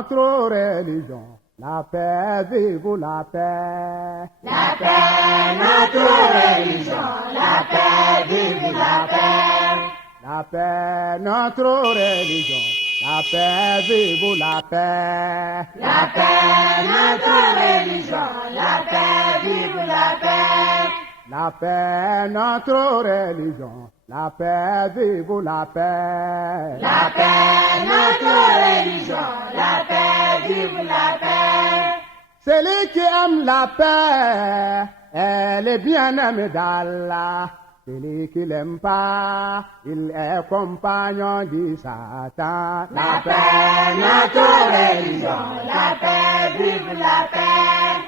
Notre religion, la paix, vive la paix. La paix, notre religion, la paix, vive la paix. La paix, notre religion, la paix, vive la paix. La paix, notre religion, la paix, vive la paix. La paix, notre religion, la paix, vive la paix. La paix, notre religion, la paix, vive la paix. Celui qui aime la paix, elle est bien-aimée d'Allah. Celui qui l'aime pas, il est compagnon de Satan. La paix, notre religion, la paix, vive la paix.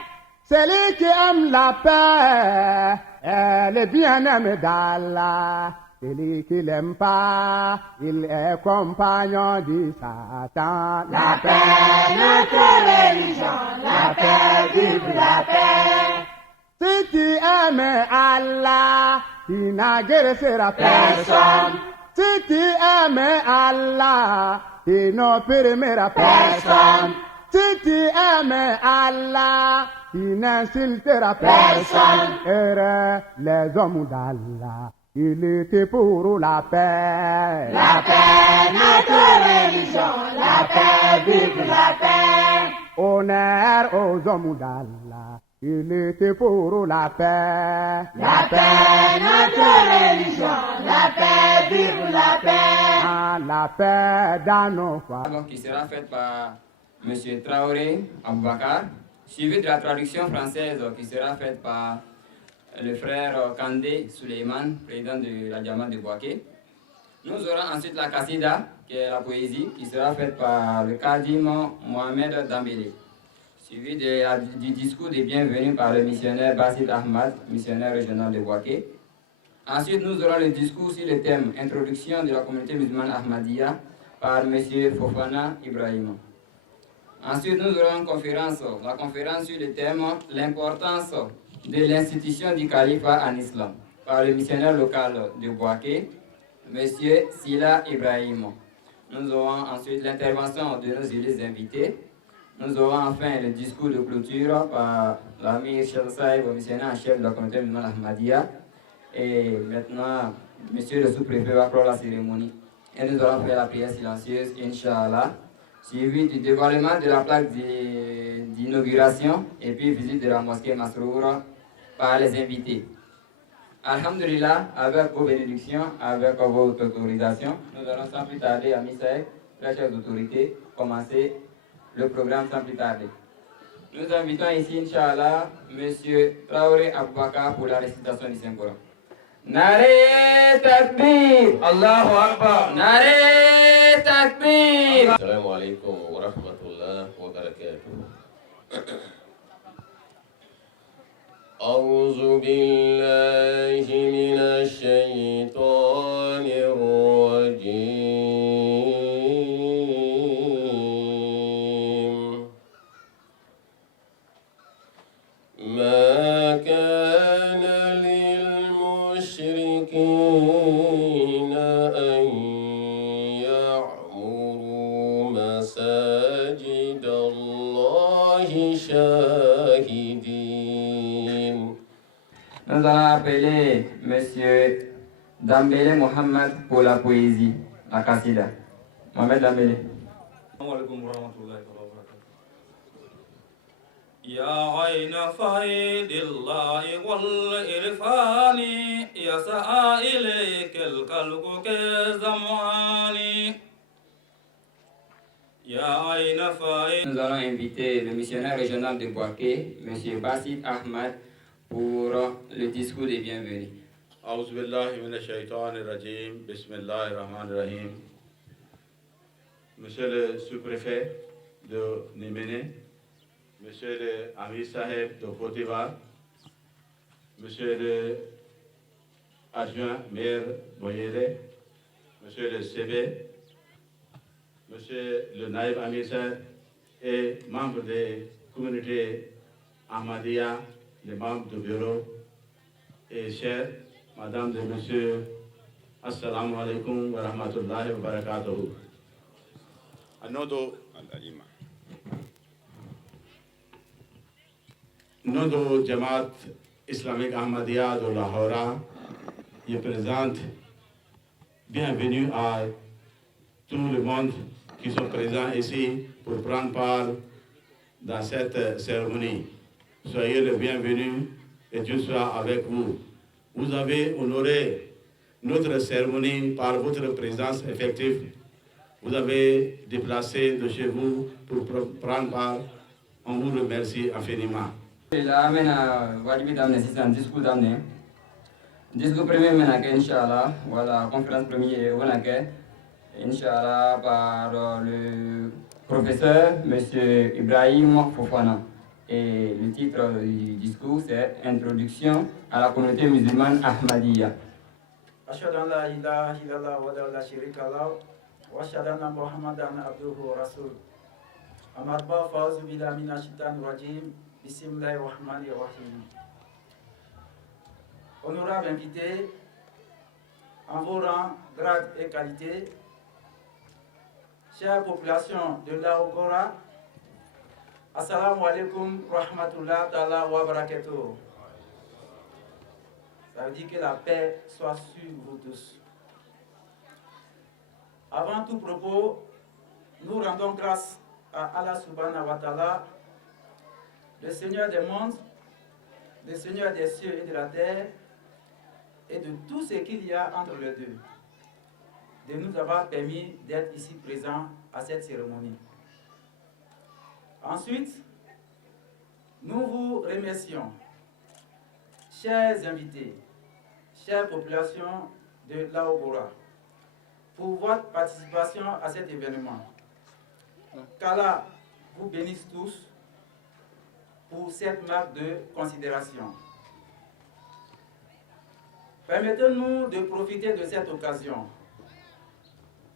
Celui qui aime la paix, elle est bien-aimée d'Allah. Celui qui l'aime pas, il est compagnon de Satan. La paix, notre religion, la paix, vive la paix. Si tu aimes Allah, tu n'agresseras Personne. Si tu aimes Allah, tu n'opprimeras Personne. Si tu aimes Allah, tu n'insulteras Personne. Heureux les hommes d'Allah, ils luttent pour la paix. La paix, notre religion, la paix, vive la paix. Honneur aux hommes d'Allah, ils luttent pour la paix. La paix, notre religion, la paix, vive la paix. Ah, la paix dans nos familles. Qui sera faite par M. Traoré Aboubakar, suivi de la traduction française qui sera faite par le frère Kandé Suleiman, président de la Diamant de Bouaké. Nous aurons ensuite la Kassida, qui est la poésie, qui sera faite par le Kadim Mohamed Dambélé, suivi du discours de bienvenue par le missionnaire Bassid Ahmad, missionnaire régional de Bouaké. Ensuite, nous aurons le discours sur le thème Introduction de la communauté musulmane Ahmadiyya par M. Fofana Ibrahim. Ensuite, nous aurons une conférence, la conférence sur le thème L'importance de l'institution du califat en islam par le missionnaire local de Bouaké, M. Sila Ibrahim. Nous aurons ensuite l'intervention de nos élus invités. Nous aurons enfin le discours de clôture par l'amir Cheikh Saïb, missionnaire en chef de la communauté musulmane Ahmadiyya. Et maintenant, monsieur le sous-préfet va clore la cérémonie. Et nous allons faire la prière silencieuse, Inch'Allah, suivi du dévoilement de la plaque d'inauguration et puis visite de la mosquée Masroura par les invités. Alhamdulillah, avec vos bénédictions, avec votre autorisation, nous allons sans plus tarder à Misaël, très chères autorités, commencer le programme sans plus tarder. Nous invitons ici, Inch'Allah, M. Traoré Aboubakar pour la récitation du Saint-Coran. Nare Takbir! Allahu Akbar! Nare Takbir! Assalamu alaikum wa rahmatullah wa barakatuh. أعوذ بالله من الشيطان الرجيم ما كان للمشركين أن يعمروا مساجد الله شاهدين. Nous allons appeler M. Dambélé Mohamed pour la poésie, la Kassida. Mohamed Dambélé. Assalamu alaikum wa rahmatullahi wa barakatuh. Ya ayna faydillahi wal irfani yas'a ilayka al-qalbu kazamani. Ya ayna faydillahi. Nous allons inviter le missionnaire régional de Bouaké, M. Bassid Ahmad, pour le discours de bienvenue. أعوذ بالله من الشيطان الرجيم بسم الله الرحمن الرحيم. Monsieur le sous-préfet de Néméné, Monsieur le Amir Saheb de Côte d'Ivoire, Monsieur le adjoint maire Boyele, Monsieur le CB, Monsieur le Naïb Amir Saheb et membres des communautés Ahmadiyya, les membres du bureau et chers Madame et Monsieur, Assalamu alaikum wa rahmatullahi wa barakatuh. Anodo nom de Jamaat islamique Ahmadiyya de Lahore, je présente bienvenue à tout le monde qui sont présents ici pour prendre part dans cette cérémonie. Soyez les bienvenus et Dieu soit avec vous. Vous avez honoré notre cérémonie par votre présence effective. Vous avez déplacé de chez vous pour prendre part. On vous remercie infiniment. La mena wajibi damne sisan discours damne discours premier mena ke inshallah voilà conférence premier wona ke inshallah par le professeur monsieur Ibrahim Fofana et le titre du discours c'est Introduction à la communauté musulmane Ahmadiyya. أشهد أن لا إله إلا الله وحده لا شريك له وأشهد أن محمدا عبده ورسوله أما بعد فأعوذ بالله من الشيطان الرجيم بسم الله الرحمن الرحيم. Honorables invités, en vos rangs, grades et qualités, chère population de Lahore, Assalamu alaikum rahmatullah ta'ala wa barakatuh. Ça veut dire que la paix soit sur vous tous. Avant tout propos, nous rendons grâce à Allah subhanahu wa ta'ala, le Seigneur des mondes, le Seigneur des cieux et de la terre, et de tout ce qu'il y a entre les deux, de nous avoir permis d'être ici présents à cette cérémonie. Ensuite, nous vous remercions, chers invités, chère population de Lahore, pour votre participation à cet événement. Qu'Allah vous bénisse tous pour cette marque de considération. Permettez-nous de profiter de cette occasion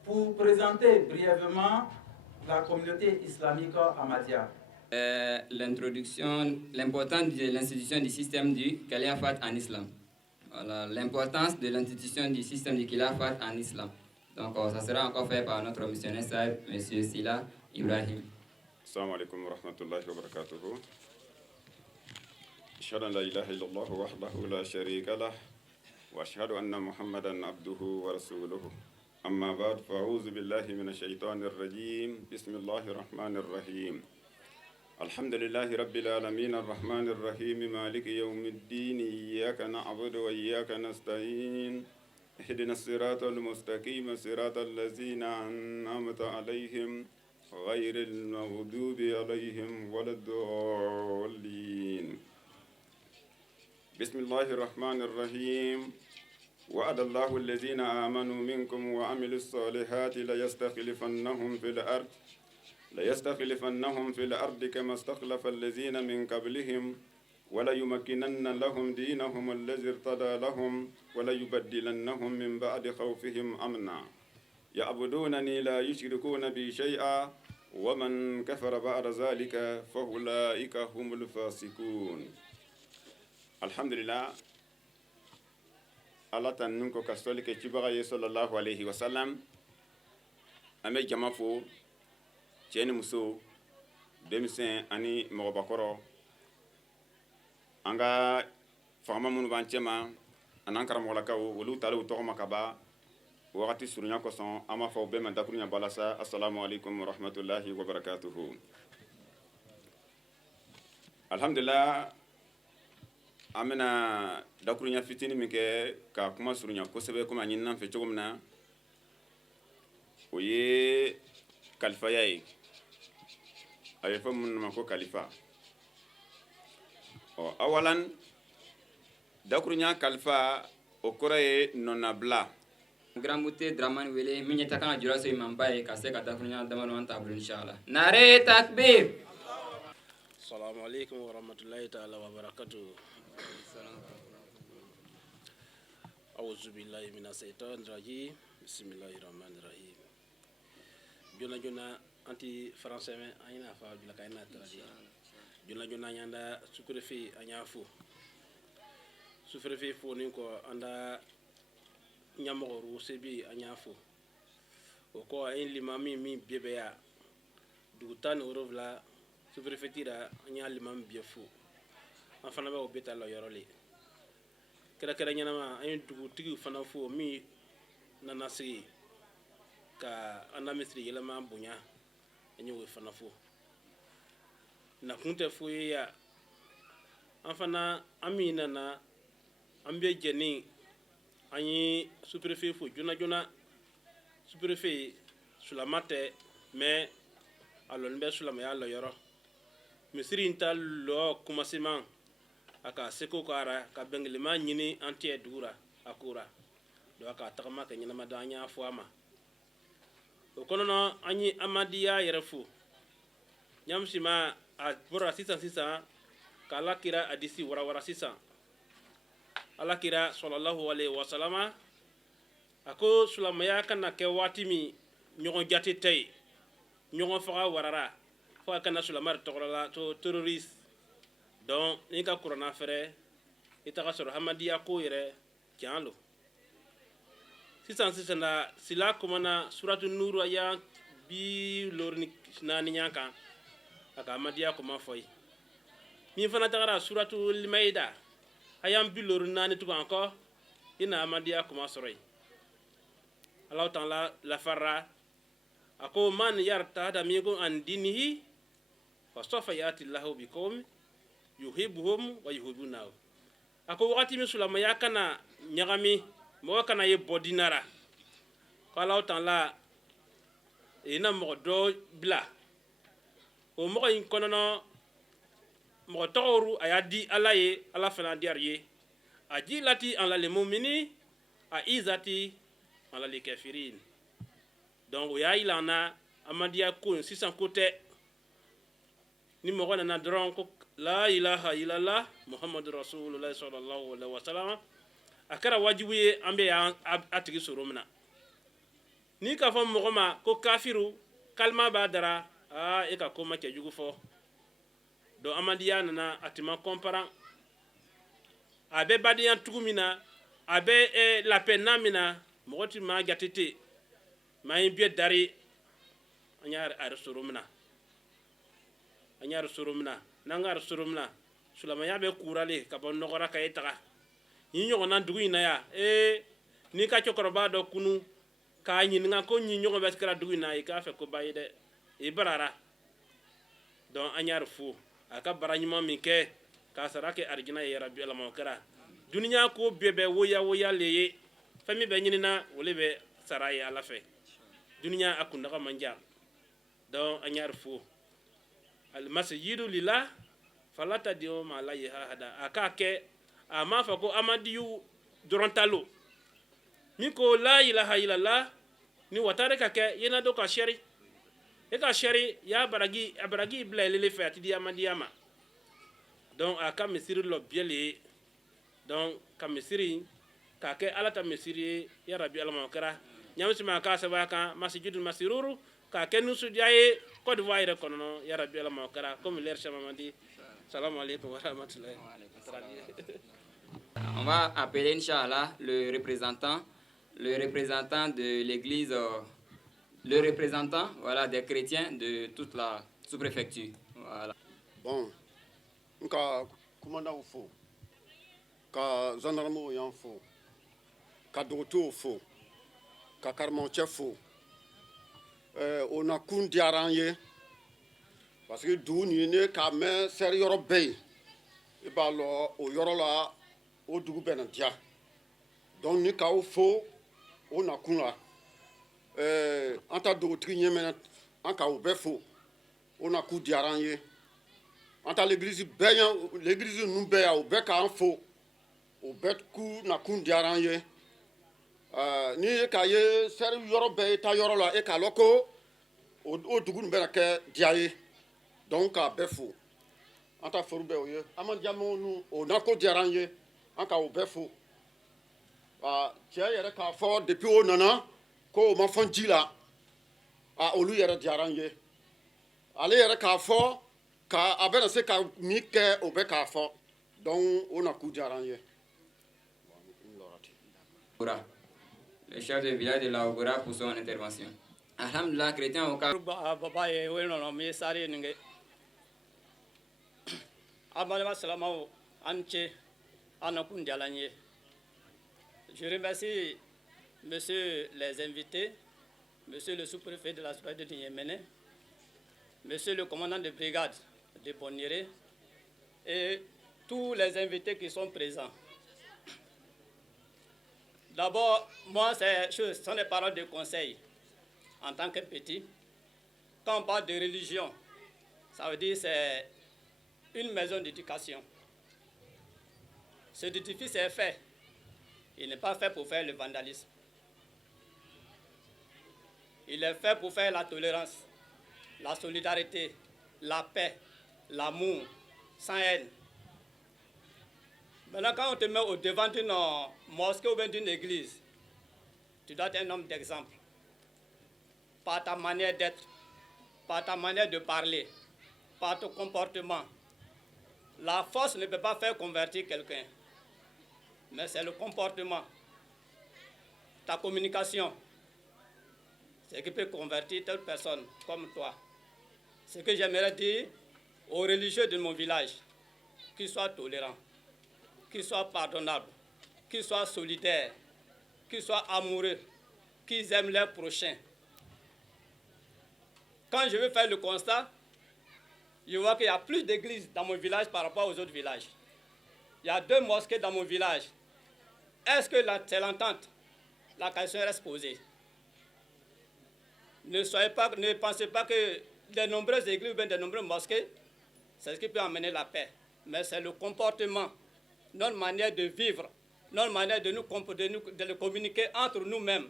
pour présenter brièvement la communauté islamique Ahmadiyya. L'introduction, l'importance de l'institution du système du Khilafat en islam. Voilà, l'importance de l'institution du système du Khilafat en islam. Donc, ça sera encore fait par notre missionnaire Saïd, M. Sila Ibrahim. Assalamu alaikum wa rahmatullahi wa barakatuhu. Ashhadu an la ilaha illallah wahdahu la sharika lah wa ashhadu anna Muhammadan abduhu wa rasuluhu. Amma ba'd, fa'udhu billahi minash shaitanir rajim. Bismillahir rahmanir rahim. Alhamdulillahi rabbil alamin arrahmanir rahim maliki yawmiddin iyyaka na'budu wa iyyaka nasta'in اهدنا الصراط المستقيم صراط الذين أنعمت عليهم غير المغضوب عليهم ولا الضالين بسم الله الرحمن الرحيم وعد الله الذين آمنوا منكم وعملوا الصالحات ليستخلفنهم في الأرض كما استخلف الذين من قبلهم وليمكنن لهم دينهم الذي ارتضى لهم وليبدلنهم من بعد خوفهم أمنا يعبدونني لا يشركون بي شيئا ومن كفر بعد ذلك فأولئك هم الفاسقون. الحمد لله Allah tan nun ko kastoli ke cibaga ye sallallahu alayhi wa sallam ame jama fo ceni muso demisen ani mogobakoro anga fama munu ban cema anan karamo la kaw wolu talu to makaba wakati surunya ko son ama fo be man dakunya balasa assalamu alaykum wa rahmatullahi wa barakatuh. Alhamdulillah amena dakurunya fitini mike ka kuma surunya ko sebe kuma nyinna fe chogumna oye kalifa yayi ay fa mun ma ko kalifa o awalan dakurunya kalifa o koraye nonabla Grand Mouté Draman Wele minyata kana jura so imambaye ka se ka dakurunya damano anta abul inshallah nare takbir. Assalamu alaikum wa rahmatullahi ta'ala wa barakatuh. A'udzu billahi minas syaitonir rajim. Bismillahirrahmanirrahim. Jona anti français me ayina fa bila kayna traduire. Jona nyanda sukure fi anyafu. Sufre fi foni ko anda nyamoro sebi anyafu. O ko en limami mi bebeya. Dugutan orovla sufre fetira anya limam biefu. an fana bɛ o bɛ ta la yɔrɔ le kɛrɛkɛrɛ ɲɛnama an ye dugutigi fana fo min nana sigi ka an na misiri yɛlɛma bonya an y'o fana fo na kun tɛ foyi ye ya an fana an min nana an bɛ jɛ ni an ye sous-préfet fo joona joona sous-préfet sulama tɛ mais a lɔni bɛ sulamaya la yɔrɔ misiri in ta lɔ commencement a ka seko kara ka bɛngelema ɲini an tɛ dugura a kora donc a ka tagama ka ɲɛnama da an y'a fɔ a ma o kɔnɔna an ye amadiya yɛrɛ fo ɲamisima a bɔra sisan ka ala kira a disi warawara sisan ala kira sallallahu alaihi wasalama a ko silamɛya kana kɛ waati min ɲɔgɔn jate tɛ yen ɲɔgɔn faga warara fo a kana silamɛ tɔgɔla to terroriste donc n'i ka kuranna fɛrɛ i taga sɔrɔ hamadiya ko yɛrɛ tiɲɛ lo sisan na sila kumana suratu nuru aya bi lorni nani ɲan a ka hamadiya kuma fɔ ye min fana tagara suratu limaida ayan bi lorni nani tugun kɔ i na hamadiya kuma sɔrɔ ye Allah ta'ala lafarra a ko man yartada minkum an dinihi fa sawfa yati Allahu biqawmin yuhibbuhum wa yuhibbunahu a ko wagati min silamɛya kana ɲagami mɔgɔ kana ye bɔ dinara ko Allah ta'ala ina mɔgɔ dɔ bila o mɔgɔ in kɔnɔna mɔgɔ tɔgɔru a y'a di Ala ye Ala fana diyara ye a ji lati an lal mu'mini a izati an lal kafirin donc o y'a yira an na amadiya ko in sisan ko tɛ ni mɔgɔ nana dɔrɔn ko la ilaha illallah muhammadu rasulullah sallallahu alaihi wasallam a kɛra wajibu ye an bɛ a tigi sɔrɔ min na ni k'a fɔ mɔgɔ ma ko kafiru kalima b'a dara e ka ko ma cɛ jugu fɔ donc amadiya nana a tɛ ma kɔnparan a bɛ badenya tugu min na a bɛ lapɛnna min na mɔgɔ tɛ ma jate ten maa in bɛ dari an y'a sɔrɔ min na an y'a sɔrɔ min na n'an ka sɔrɔ min na silamɛya bɛ kurale ka bɔ nɔgɔra ka e taga ni ɲɔgɔnna dugu in na yan n'i ka cɛkɔrɔba dɔ kunu k'a ɲininka ko ɲi ɲɔgɔn bɛ kɛra dugu in na i k'a fɛ ko ba ye dɛ i barara donc an y'a fo a ka bara ɲuman min kɛ k'a sara kɛ arijina ye rabi alama o kɛra duniya ko bɛɛ bɛ woya le ye fɛn min bɛ ɲinina o le bɛ sara ye ala fɛ duniya a kundaga man jan donc an y'a fo almasijidu lillah fala tad'u ma la ahada a k'a kɛ a m'a fɔ ko amadiyu dɔrɔn talo min ko la ilaha illallah ni watare ka kɛ yena do ka shari e ka shari ya baragi a baragi bila lele fɛ a ti di amadiya ma donc a ka misiri lɔ biɛle donc ka misiri k'a kɛ ala ta misiri ye ya rabi alama o kɛra ɲamisima k'a sɛbɛn a kan masijidul masiruru k'a kɛ nusudiya ye Côte d'Ivoire yɛrɛ kɔnɔ ya rabi alama o kɛra comme l'air chamamandi salam alaikum wa rahmatullahi. On va appeler Inch'Allah le représentant de l'église, le représentant voilà, des chrétiens de toute la sous-préfecture. Voilà. Bon, ka commandant fo, ka gendarme yan fo, ka docteur fo, ka carmontier fo. On a kun diaran ye parce que du ni ne ka mɛ sɛri yɔrɔ bɛɛ ye i b'a lɔ o yɔrɔ la o dugu bɛɛ na diya donc ni k'aw fo o na kun la an ta dugutigi ɲɛmɛnɛ an k'aw bɛɛ fo o na ku diyara an ye an ta l'église bɛɛ ɲɛ l'église ninnu bɛɛ yan o bɛɛ k'an fo o bɛɛ ku na kun diyara an ye ni e k'a ye sɛri yɔrɔ bɛɛ ye ta yɔrɔ la e k'a lɔ ko o dugu nin bɛna kɛ diya ye donc k'a bɛɛ fo an ta foro bɛɛ o ye an ma diamɔgɔw nu o na ko diyara an ye an k'o bɛɛ fo cɛ yɛrɛ k'a fɔ depuis o nana ko o ma fɔn ji la olu yɛrɛ diyara an ye ale yɛrɛ k'a fɔ a bɛna se ka min kɛ o bɛ k'a fɔ donc o na ku diyara an ye. Le chef de village de la Ogora pour son intervention. Alhamdulillah, chrétien au cas. Baba ye we no mi sari ninge. Amana salama Anche Anakun Dialanye. Je remercie monsieur les invités, monsieur le sous-préfet de la sous-préfecture de Niéméné, monsieur le commandant de brigade de Boniré et tous les invités qui sont présents. D'abord, moi, ce sont des paroles de conseil en tant que petit. Quand on parle de religion, ça veut dire que c'est une maison d'éducation. Cet édifice est fait. Il n'est pas fait pour faire le vandalisme. Il est fait pour faire la tolérance, la solidarité, la paix, l'amour, sans haine. Maintenant, quand on te met au devant d'une mosquée ou bien d'une église, tu dois être un homme d'exemple. Par ta manière d'être, par ta manière de parler, par ton comportement. La force ne peut pas faire convertir quelqu'un, mais c'est le comportement, ta communication, c'est qui peut convertir telle personne comme toi. Ce que j'aimerais dire aux religieux de mon village, qu'ils soient tolérants, qu'ils soient pardonnables, qu'ils soient solidaires, qu'ils soient amoureux, qu'ils aiment leurs prochains. Quand je vais faire le constat, je vois qu'il y a plus d'églises dans mon village par rapport aux autres villages. Il y a 2 mosquées dans mon village. Est-ce que c'est l'entente? La question reste posée. Ne pensez pas que de nombreuses églises ou bien de nombreuses mosquées, c'est ce qui peut amener la paix. Mais c'est le comportement, notre manière de vivre, notre manière de le communiquer entre nous-mêmes.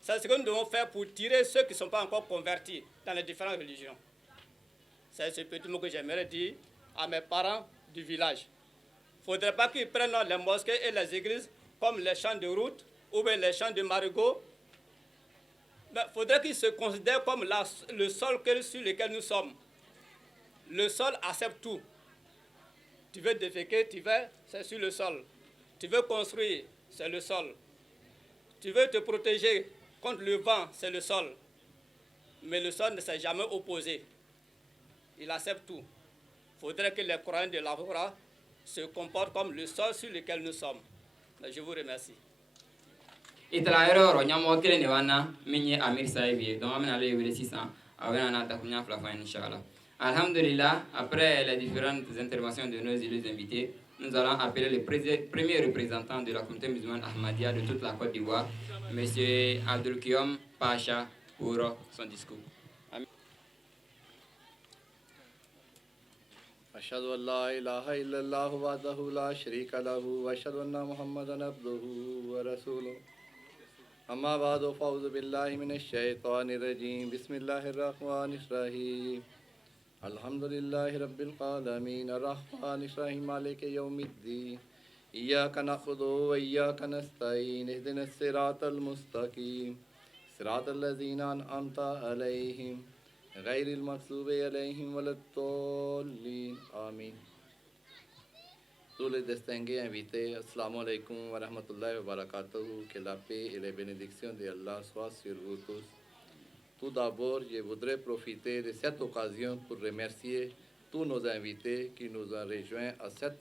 C'est ce que nous devons faire pour tirer ceux qui ne sont pas encore convertis dans les différentes religions. C'est ce petit mot que j'aimerais dire à mes parents du village. Il ne faudrait pas qu'ils prennent les mosquées et les églises comme les champs de route ou bien les champs de marigots. Il faudrait qu'ils se considèrent comme le sol sur lequel nous sommes. Le sol accepte tout. Tu veux déféquer, c'est sur le sol. Tu veux construire, c'est le sol. Tu veux te protéger contre le vent, c'est le sol. Mais le sol ne s'est jamais opposé. Il accepte tout. Il faudrait que les croyants de l'Ahura se comportent comme le sol sur lequel nous sommes. Je vous remercie. Italaero nyamo kele ne wana minye Amir Saïbi donc amena le wele 600 avena na takunya flafa inchallah. Alhamdulillah, après les différentes interventions de nos élus invités, nous allons appeler le premier représentant de la communauté musulmane Ahmadiyya de toute la Côte d'Ivoire, M. Abdul Kiyom Pacha, pour son discours. أشهد أن لا إله إلا الله وحده لا شريك له وأشهد أن محمدا عبده ورسوله أما بعد فأعوذ بالله من الشيطان الرجيم بسم الله الرحمن الرحيم الحمد لله رب العالمين الرحمن الرحيم مالك يوم الدين إياك نعبد وإياك نستعين اهدنا الصراط المستقيم صراط الذين أنعمت عليهم غير المغضوب عليهم ولا الضالين آمين. Tous les distingués invités, assalamu alaikum wa rahmatullahi wa barakatuh, que la paix et les bénédictions d'Allah soient sur vous tous. Tout d'abord, je voudrais profiter de cette occasion pour remercier tous nos invités qui nous ont rejoints à cette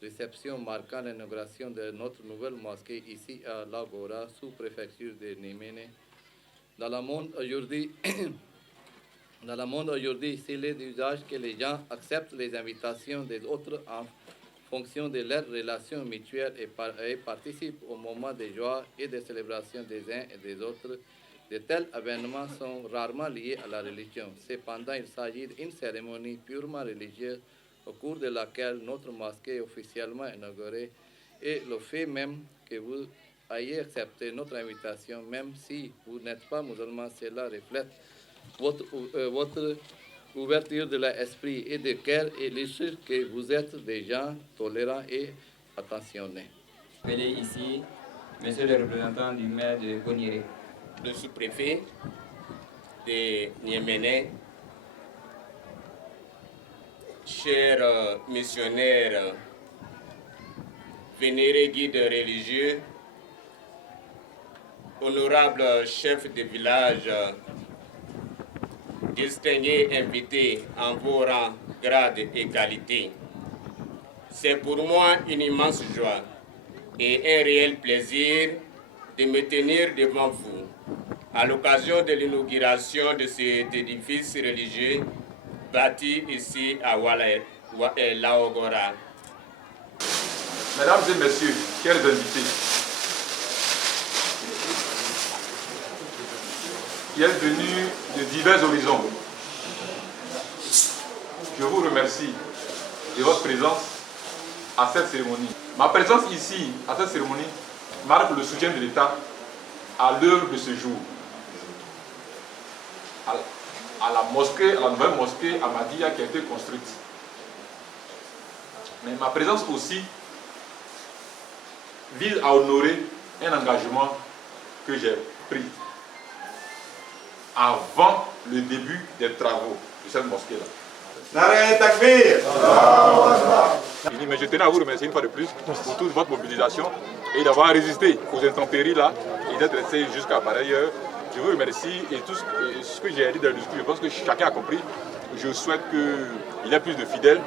réception marquant l'inauguration de notre nouvelle mosquée ici à l'Agora, sous-préfecture de Niéméné. Dans le monde aujourd'hui, s'il est d'usage que les gens acceptent les invitations des autres en fonction de leurs relations mutuelles et participent au moment de joie et de célébration des uns et des autres, de tels événements sont rarement liés à la religion. Cependant, il s'agit d'une cérémonie purement religieuse au cours de laquelle notre mosquée est officiellement inaugurée, et le fait même que vous ayez accepté notre invitation, même si vous n'êtes pas musulman, cela reflète votre ouverture de l'esprit et de cœur et l'issue que vous êtes des gens tolérants et attentionnés. Appelé ici, monsieur le représentant du maire de Boniré. Le sous-préfet de Niéméné, chers missionnaires, vénérés guides religieux, honorables chefs de village, distingués invités en vos rangs, grades et qualités. C'est pour moi une immense joie et un réel plaisir de me tenir devant vous à l'occasion de l'inauguration de cet édifice religieux bâti ici à Laogora. Mesdames et messieurs, chers invités, qui êtes venus de divers horizons, je vous remercie de votre présence à cette cérémonie. Ma présence ici, à cette cérémonie, marque le soutien de l'État à l'œuvre de ce jour, à la mosquée, à la nouvelle mosquée Ahmadiyya qui a été construite. Mais ma présence aussi vise à honorer un engagement que j'ai pris avant le début des travaux de cette mosquée-là. Mais je tenais à vous remercier une fois de plus pour toute votre mobilisation et d'avoir résisté aux intempéries là et d'être resté jusqu'à pareille heure. Je vous remercie et tout ce que j'ai dit dans le discours, je pense que chacun a compris. Je souhaite qu'il y ait plus de fidèles,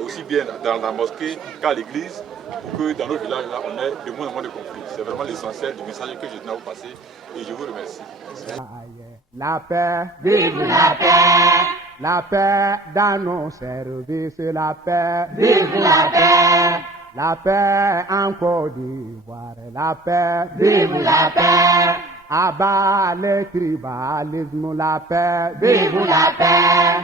aussi bien dans la mosquée qu'à l'église, pour que dans nos villages là, on ait de moins en moins de conflits. C'est vraiment l'essentiel du message que je tenais à vous passer et je vous remercie. La paix, vive la paix. La paix dans nos services, la paix, vive la paix. La paix en Côte d'Ivoire, la paix, vive la paix. Abat le tribalisme, la paix, vive la paix.